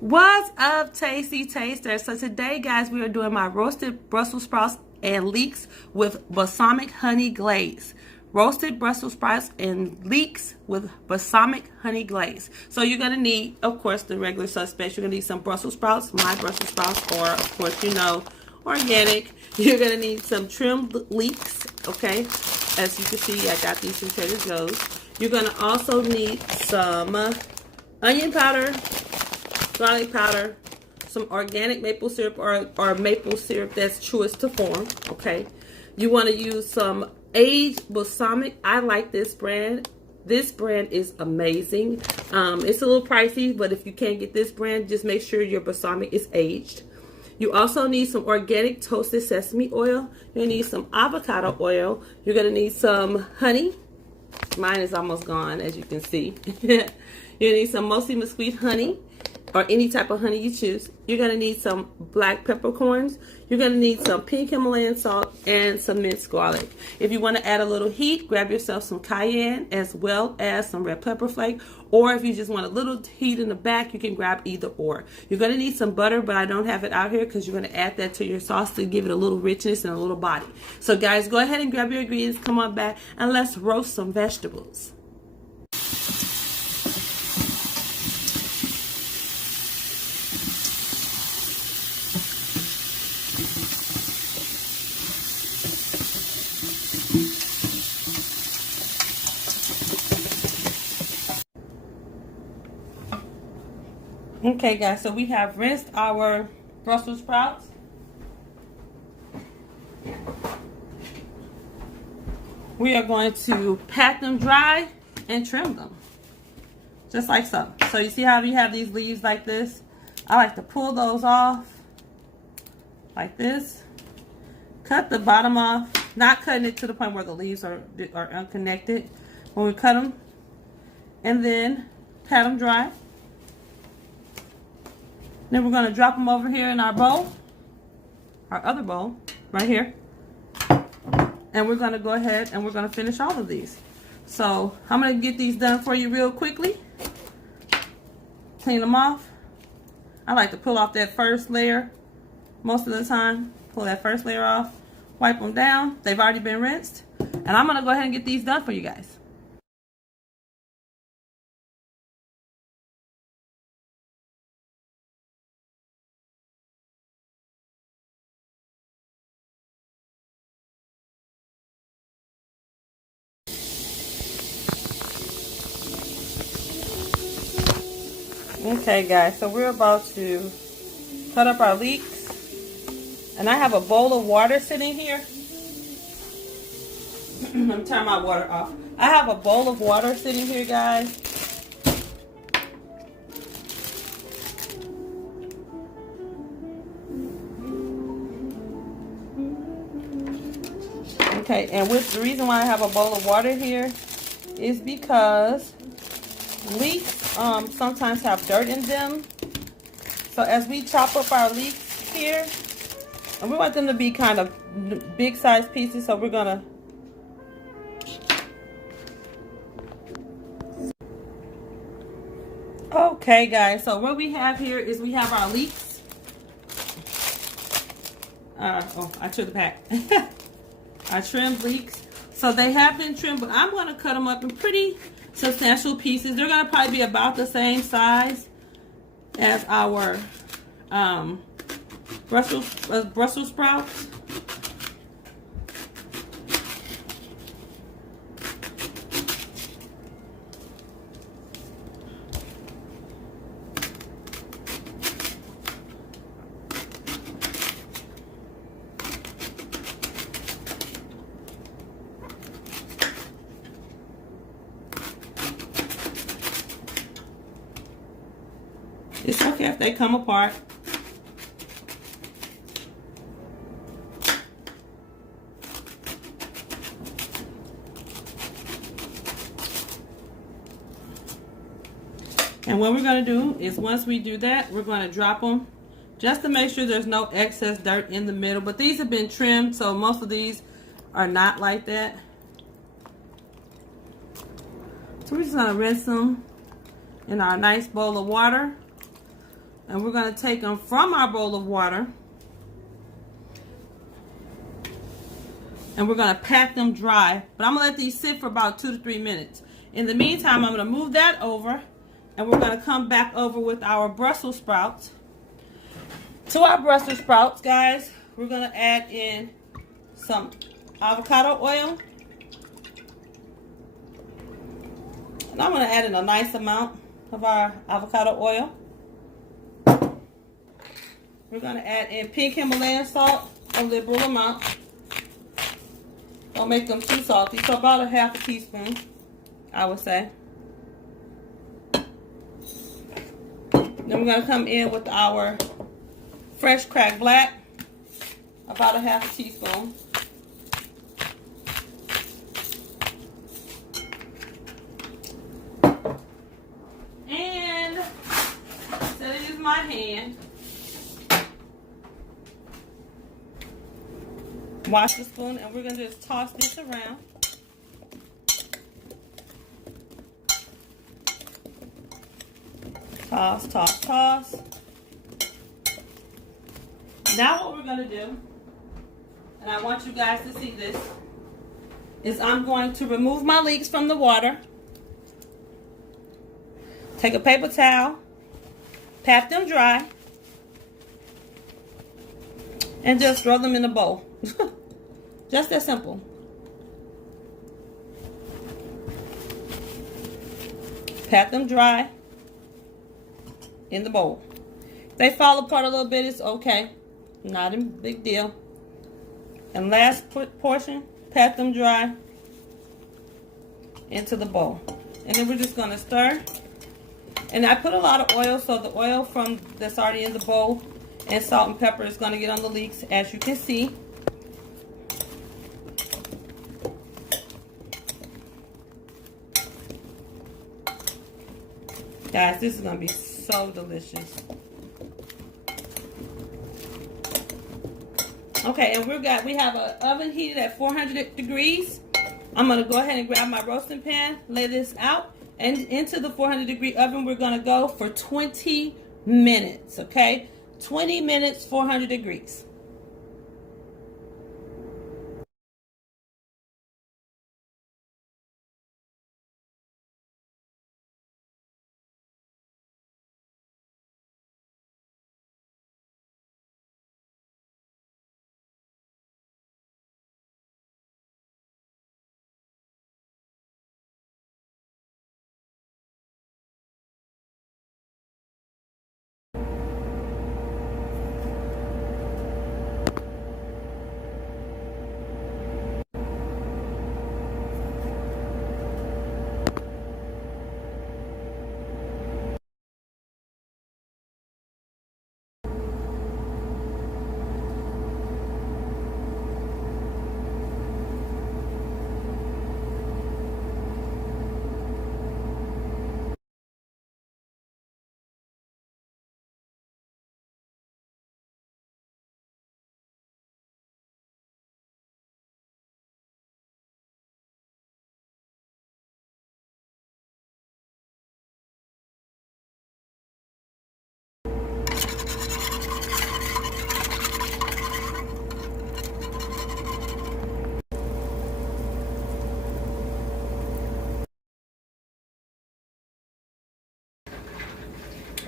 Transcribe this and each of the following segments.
What's up, Tey-stee Teysters? So today, guys, we are doing my roasted Brussels sprouts and leeks with balsamic honey glaze. Roasted Brussels sprouts and leeks with balsamic honey glaze. So you're going to need, of course, the regular suspects. You're going to need some Brussels sprouts, my Brussels sprouts, or, of course, you know, organic. You're going to need some trimmed leeks, okay? As you can see, I got these from Trader Joe's. You're going to also need some onion powder, garlic powder, some organic maple syrup or maple syrup that's truest to form, okay? You want to use some aged balsamic. I like this brand. This brand is amazing. It's a little pricey, but if you can't get this brand, just make sure your balsamic is aged. You also need some organic toasted sesame oil. You're going to need some avocado oil. You're going to need some honey. Mine is almost gone, as you can see. You're going to need some mostly mesquite honey, or any type of honey you choose. You're going to need some black peppercorns. You're going to need some pink Himalayan salt and some minced garlic. If you want to add a little heat, grab yourself some cayenne as well as some red pepper flake. Or if you just want a little heat in the back, you can grab either or. You're going to need some butter, but I don't have it out here because you're going to add that to your sauce to give it a little richness and a little body. So guys, go ahead and grab your ingredients, come on back, and let's roast some vegetables. Okay, guys, so we have rinsed our Brussels sprouts. We are going to pat them dry and trim them, just like so. So you see how we have these leaves like this? I like to pull those off like this. Cut the bottom off, not cutting it to the point where the leaves are unconnected. When we cut them, and then pat them dry. Then we're going to drop them over here in our bowl, our other bowl, right here. And we're going to go ahead and we're going to finish all of these. So I'm going to get these done for you real quickly. Clean them off. I like to pull off that first layer most of the time. Pull that first layer off. Wipe them down. They've already been rinsed. And I'm going to go ahead and get these done for you guys. Okay, guys, so we're about to cut up our leeks, and I have a bowl of water sitting here. Let me turn my water off. I have a bowl of water sitting here, guys. Okay, and the reason why I have a bowl of water here is because leeks sometimes have dirt in them. So as we chop up our leeks here, and we want them to be kind of big size pieces, so we're gonna okay, guys, so what we have here is we have our leeks. Oh, I took the pack. Our trimmed leeks. So they have been trimmed, but I'm going to cut them up in pretty substantial pieces. They're going to probably be about the same size as our Brussels sprouts. It's okay if they come apart. And what we're going to do is once we do that, we're going to drop them just to make sure there's no excess dirt in the middle. But these have been trimmed, so most of these are not like that. So we're just going to rinse them in our nice bowl of water. And we're going to take them from our bowl of water. And we're going to pat them dry. But I'm going to let these sit for about 2 to 3 minutes. In the meantime, I'm going to move that over. And we're going to come back over with our Brussels sprouts. To our Brussels sprouts, guys, we're going to add in some avocado oil. And I'm going to add in a nice amount of our avocado oil. We're going to add in pink Himalayan salt, a liberal amount. Don't make them too salty. So about a half a teaspoon, I would say. Then we're going to come in with our fresh cracked black, about a half a teaspoon. And instead of using my hand, wash the spoon, and we're going to just toss this around. Toss, toss, toss. Now what we're going to do, and I want you guys to see this, is I'm going to remove my leeks from the water. Take a paper towel, pat them dry, and just throw them in a bowl. Just that simple. Pat them dry in the bowl. If they fall apart a little bit, it's okay. Not a big deal. And last portion, pat them dry into the bowl. And then we're just going to stir. And I put a lot of oil, so the oil from that's already in the bowl and salt and pepper is going to get on the leeks, as you can see. Guys, this is going to be so delicious. Okay, and we have an oven heated at 400 degrees. I'm going to go ahead and grab my roasting pan, lay this out, and into the 400-degree oven we're going to go for 20 minutes, okay? 20 minutes, 400 degrees.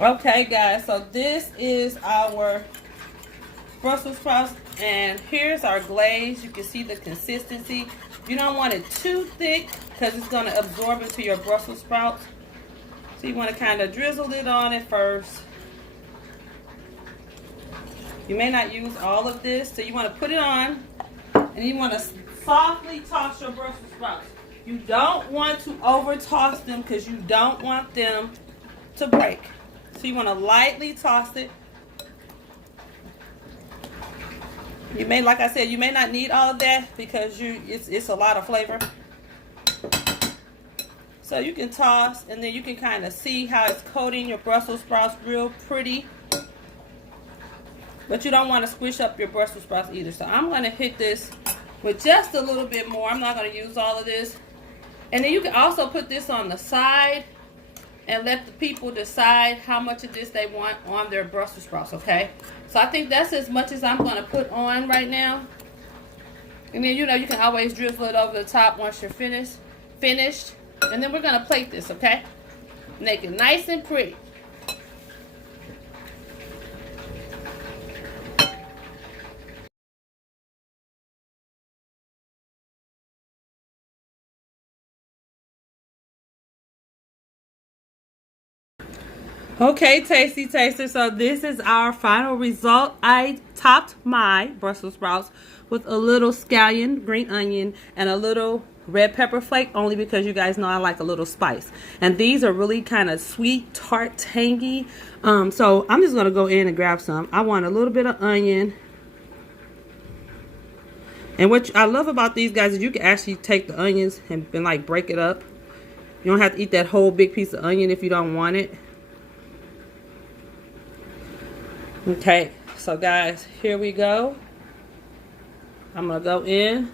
Okay, guys, so this is our Brussels sprouts, and here's our glaze. You can see the consistency. You don't want it too thick because it's going to absorb into your Brussels sprouts. So you want to kind of drizzle it on it first. You may not use all of this, so you want to put it on, and you want to softly toss your Brussels sprouts. You don't want to over toss them because you don't want them to break. So you want to lightly toss it. You may, like I said, you may not need all of that because it's a lot of flavor. So you can toss, and then you can kind of see how it's coating your Brussels sprouts real pretty. But you don't want to squish up your Brussels sprouts either. So I'm going to hit this with just a little bit more. I'm not going to use all of this. And then you can also put this on the side and let the people decide how much of this they want on their Brussels sprouts, okay? So I think that's as much as I'm going to put on right now. And then, you know, you can always drizzle it over the top once you're finished. And then we're going to plate this, okay? Make it nice and pretty. Okay, Tey-stee Tasters, so this is our final result. I topped my Brussels sprouts with a little scallion, green onion, and a little red pepper flake, only because you guys know I like a little spice. And these are really kind of sweet, tart, tangy. So I'm just going to go in and grab some. I want a little bit of onion. And what I love about these guys is you can actually take the onions and like break it up. You don't have to eat that whole big piece of onion if you don't want it. Okay, so guys, here we go. I'm gonna go in.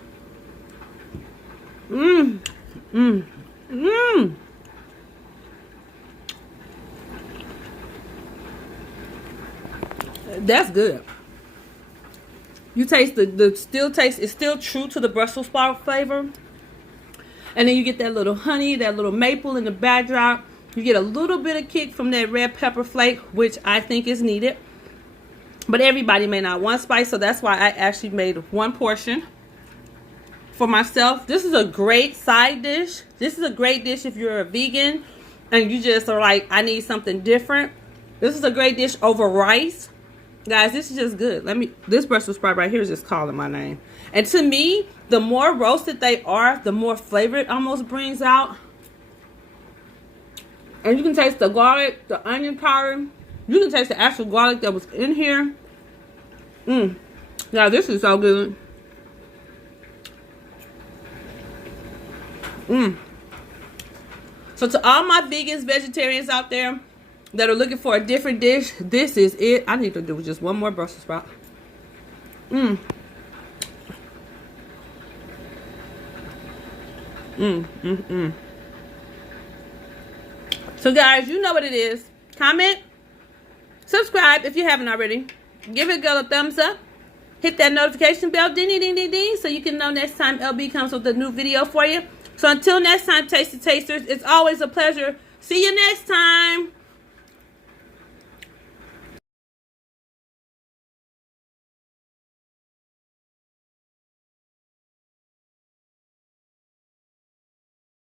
That's good. You taste it's still true to the Brussels sprout flavor. And then you get that little honey, that little maple in the backdrop. You get a little bit of kick from that red pepper flake, which I think is needed. But everybody may not want spice, so that's why I actually made one portion for myself. This is a great side dish. This is a great dish if you're a vegan and you just are like, I need something different. This is a great dish over rice. Guys, this is just good. This Brussels sprout right here is just calling my name. And to me, the more roasted they are, the more flavor it almost brings out. And you can taste the garlic, the onion powder. You can taste the actual garlic that was in here. Yeah, this is so good. So to all my vegans, vegetarians out there that are looking for a different dish, this is it. I need to do just one more Brussels sprout. So guys, you know what it is. Comment, subscribe if you haven't already. Give it a girl a thumbs up. Hit that notification bell, ding, ding, ding, ding, ding, so you can know next time LB comes with a new video for you. So until next time, Tey-stee Tasters, it's always a pleasure. See you next time.